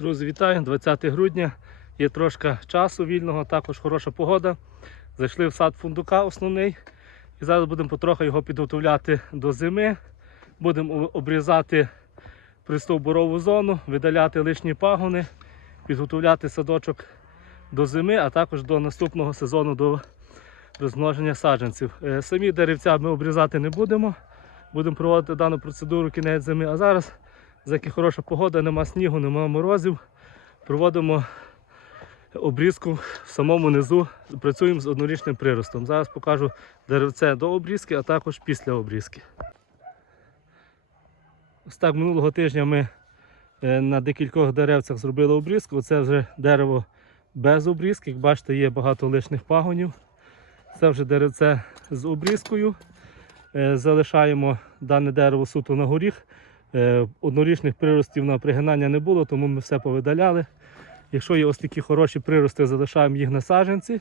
Друзі, вітаю! 20 грудня. Є трошки часу вільного, також хороша погода. Зайшли в сад фундука основний. І зараз будемо потроху його підготовляти до зими. Будемо обрізати пристовбурову зону, видаляти лишні пагони, підготовляти садочок до зими, а також до наступного сезону до розмноження саджанців. Е, Самі деревця ми обрізати не будемо. Будемо проводити дану процедуру кінець зими. А зараз, за яки хороша погода, нема снігу, нема морозів. Проводимо обрізку в самому низу. Працюємо з однорічним приростом. Зараз покажу деревце до обрізки, а також після обрізки. Ось так минулого тижня ми е, на декількох деревцях зробили обрізку. Це вже дерево без обрізки. Як бачите, є багато лишних пагонів. Це вже деревце з обрізкою. Е, Залишаємо дане дерево суто на горіх. Е, Однорічних приростів на пригинання не було, тому ми все повидаляли. Якщо є ось такі хороші прирости, залишаємо їх на саджанці,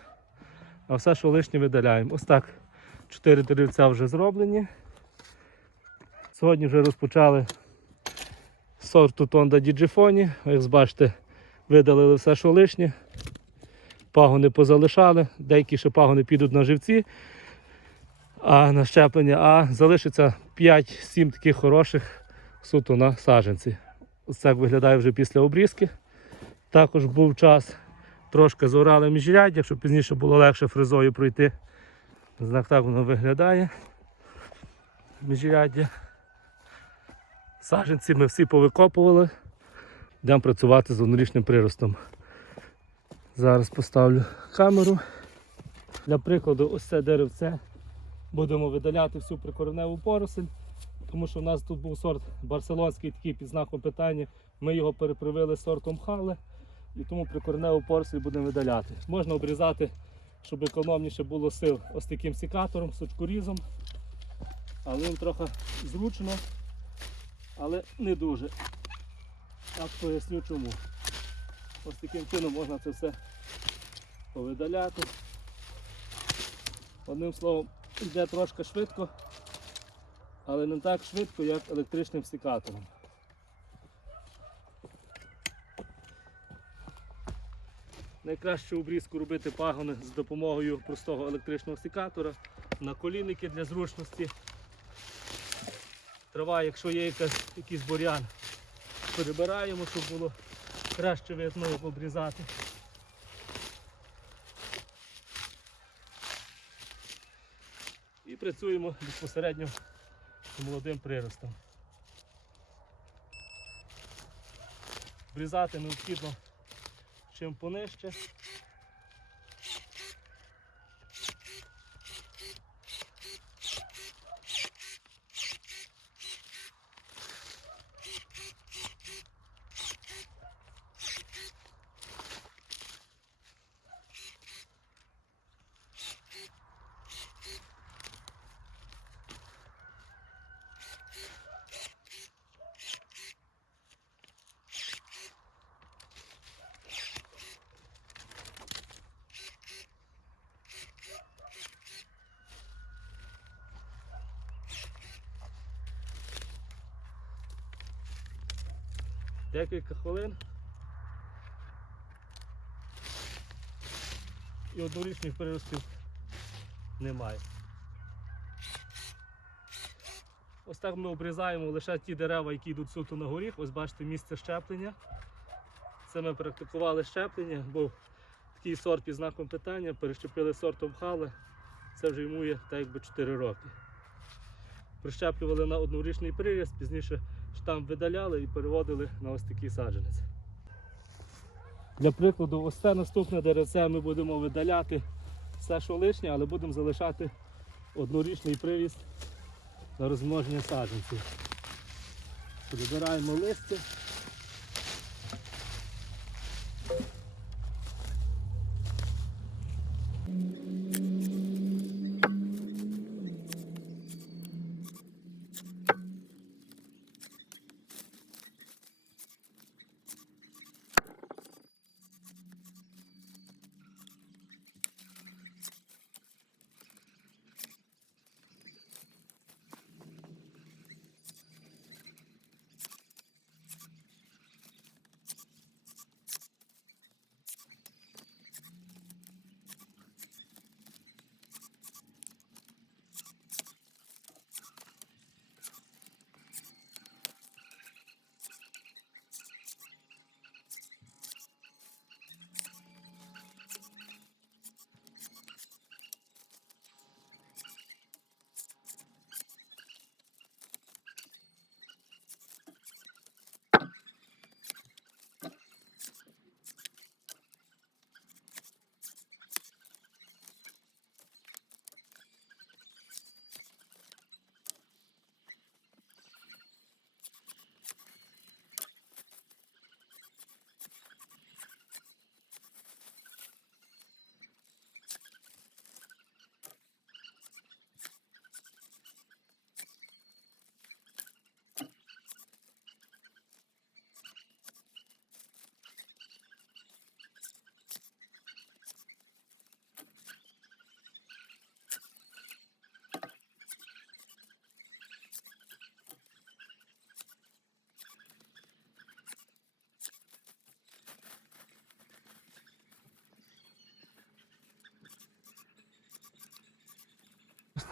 а все, що лишнє, видаляємо. Ось так. Чотири деревця вже зроблені. Сьогодні вже розпочали сорту Тонда Діджифоні. Як бачите, видалили все, що лишнє. Пагони позалишали, деякі ще пагони підуть на живці, а на щеплення, а залишиться 5-7 таких хороших суто на саджанці. Ось так виглядає вже після обрізки. Також був час трошки зорали міжряддя, щоб пізніше було легше фрезою пройти. Знак так воно виглядає. Міжряддя. Саджанці ми всі повикопували. Йдемо працювати з однорічним приростом. Зараз поставлю камеру. Для прикладу, ось це деревце. Будемо видаляти всю прикореневу поросль, тому що в нас тут був сорт барселонський такий під знаком питання. Ми його перепривили сортом хале і тому прикореневу поросль будемо видаляти. Можна обрізати, щоб економніше було сил ось таким сікатором, сучкорізом. Але їм трохи зручно, але не дуже. Так поясню чому. Ось таким чином можна це все повидаляти. Одним словом, йде трошки швидко, але не так швидко, як електричним секатором. Найкраще обрізку робити пагони з допомогою простого електричного секатора на колінники для зручності. Трава, якщо є якась, якийсь бур'ян, перебираємо, щоб було краще видно обрізати. І працюємо безпосередньо молодим приростом. Врізати необхідно чим понижче. Декілька хвилин. І однорічних приростів немає. Ось так ми обрізаємо лише ті дерева, які йдуть суто на горіх. Ось бачите місце щеплення. Це ми практикували щеплення, був такий сорт під знаком питання, перещепили сортом хали. Це вже йому є так якби 4 роки. Прищеплювали на однорічний приріст, пізніше штамп видаляли і переводили на ось такий саджанець. Для прикладу, ось це наступне деревце ми будемо видаляти все, що лишнє, але будемо залишати однорічний привіз на розмноження саджанців. Прибираємо листя.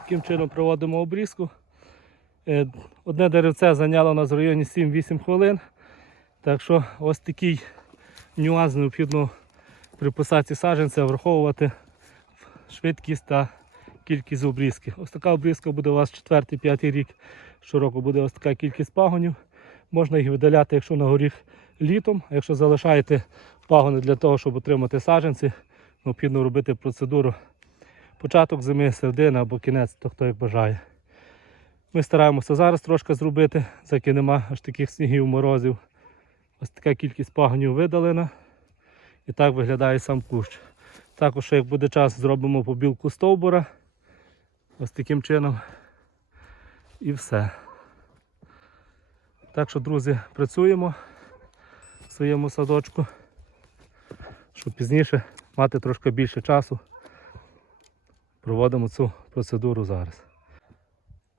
Таким чином проводимо обрізку. Е, Одне деревце зайняло у нас в районі 7-8 хвилин. Так що ось такий нюанс необхідно при посадці саджанця враховувати швидкість та кількість обрізки. Ось така обрізка буде у вас 4-5 рік. Щороку буде ось така кількість пагонів. Можна їх видаляти, якщо на горіх літом. А якщо залишаєте пагони для того, щоб отримати саджанці, необхідно робити процедуру початок зими, середина або кінець, то хто як бажає. Ми стараємося зараз трошки зробити, заки нема аж таких снігів, морозів. Ось така кількість пагонів видалена. І так виглядає сам кущ. Також, як буде час, зробимо побілку стовбура. Ось таким чином. І все. Так що, друзі, працюємо в своєму садочку, щоб пізніше мати трошки більше часу. Проводимо цю процедуру зараз.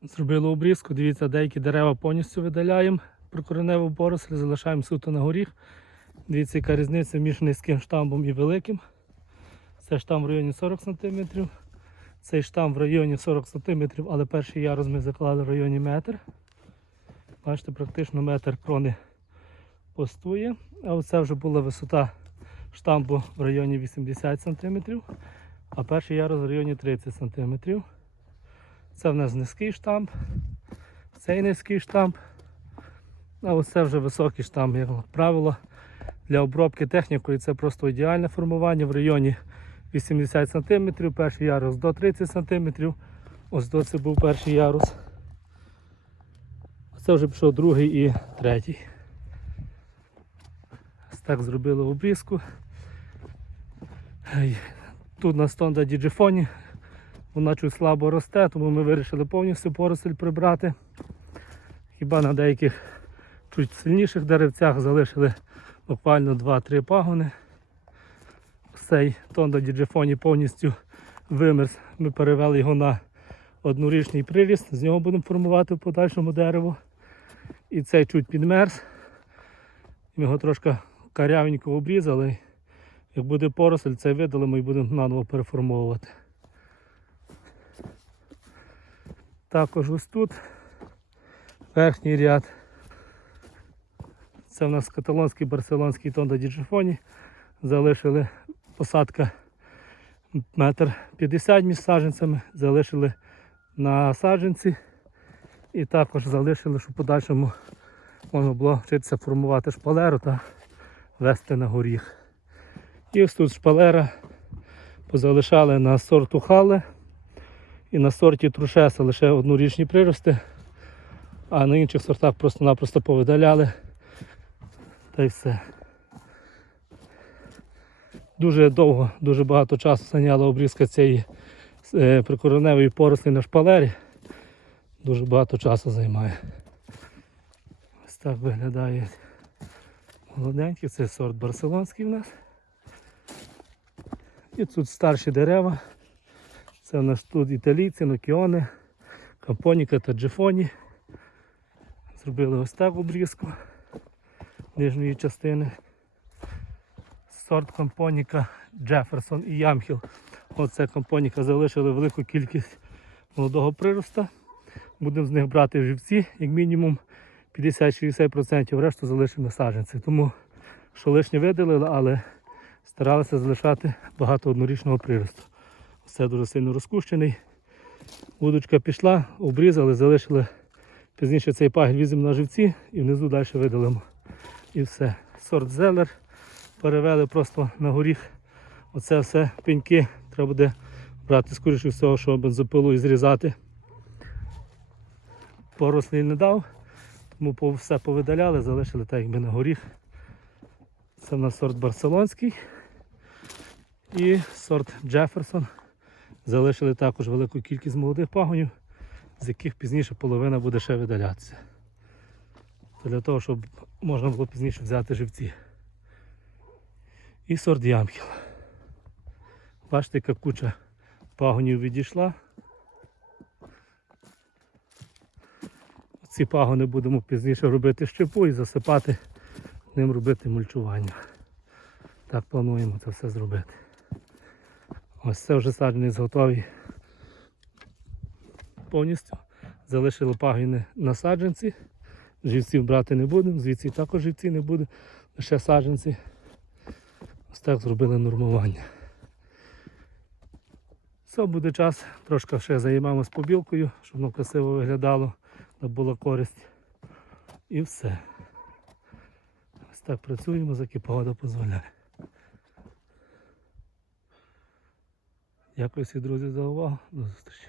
Зробили обрізку, дивіться, деякі дерева повністю видаляємо прикореневу поросль, залишаємо суто на горіх. Дивіться, яка різниця між низьким штамбом і великим. Це штам в районі 40 см. Цей штам в районі 40 см, але перший ярус ми заклали в районі метр. Бачите, практично метр крони постує. А оце вже була висота штамбу в районі 80 см, а перший ярус в районі 30 см. Це в нас низький штамп, цей низький штамп. А ось це вже високий штамп, як правило. Для обробки технікою це просто ідеальне формування в районі 80 см, перший ярус до 30 см. Ось до це був перший ярус. Це вже пішов другий і третій. Ось так зробили обрізку. Тут на стонда діджифоні вона чуть слабо росте, тому ми вирішили повністю поросль прибрати. Хіба на деяких чуть сильніших деревцях залишили буквально 2-3 пагони. Цей тонда діджифоні повністю вимерз. Ми перевели його на однорічний приріст, з нього будемо формувати в подальшому дерево. І цей чуть підмерз. Ми його трошки карявенько обрізали. Як буде поросль, цей видалимо і будемо наново переформовувати. Також ось тут верхній ряд. Це в нас каталонський барселонський тонда діджифоні. Залишили посадка метр 50 між саджанцями, залишили на саджанці і також залишили, щоб в подальшому можна було вчитися формувати шпалеру та вести на горіх. Ось тут шпалера позалишали на сорту хале і на сорті трушеса лише однорічні прирости, а на інших сортах просто-напросто повидаляли. Та й все. Дуже довго, дуже багато часу зайняла обрізка цієї е, прикореневої порослі на шпалері. Дуже багато часу займає. Ось так виглядає молоденький, це сорт барселонський в нас. І тут старші дерева. Це у нас тут італійці, нокіони, кампоніка та джифоні. Зробили ось так обрізку нижньої частини. Сорт компоніка Джеферсон і Ямхіл. Оце компоніка залишили велику кількість молодого прироста. Будемо з них брати живці, як мінімум 50-60%, решту залишимо на саджанці. Тому що лишнє видалили, але старалися залишати багато однорічного приросту. Все дуже сильно розкущений. Вудочка пішла, обрізали, залишили пізніше цей пагіль візьмемо на живці і внизу далі видалимо. І все. Сорт зелер. Перевели просто на горіх. Оце все пеньки треба буде брати, скоріше всього, щоб бензопилу і зрізати. Порослі не дав, тому все повидаляли, залишили так якби на горіх. Це в нас сорт барселонський і сорт Джеферсон. Залишили також велику кількість молодих пагонів, з яких пізніше половина буде ще видалятися. Це для того, щоб можна було пізніше взяти живці. І сорт ямхіл. Бачите, яка куча пагонів відійшла. Ці пагони будемо пізніше робити щепу і засипати ним робити мульчування. Так плануємо це все зробити. Ось це вже саджанець готовий повністю. Залишили пагони на саджанці. Живців брати не будемо, звідси також живці не буде, лише саджанці. Ось так зробили нормування. Все, буде час, трошки ще займаємось побілкою, щоб воно красиво виглядало, щоб була користь. І все. Ось так працюємо, заки погода дозволяє. Дякую всім друзі за увагу. До зустрічі.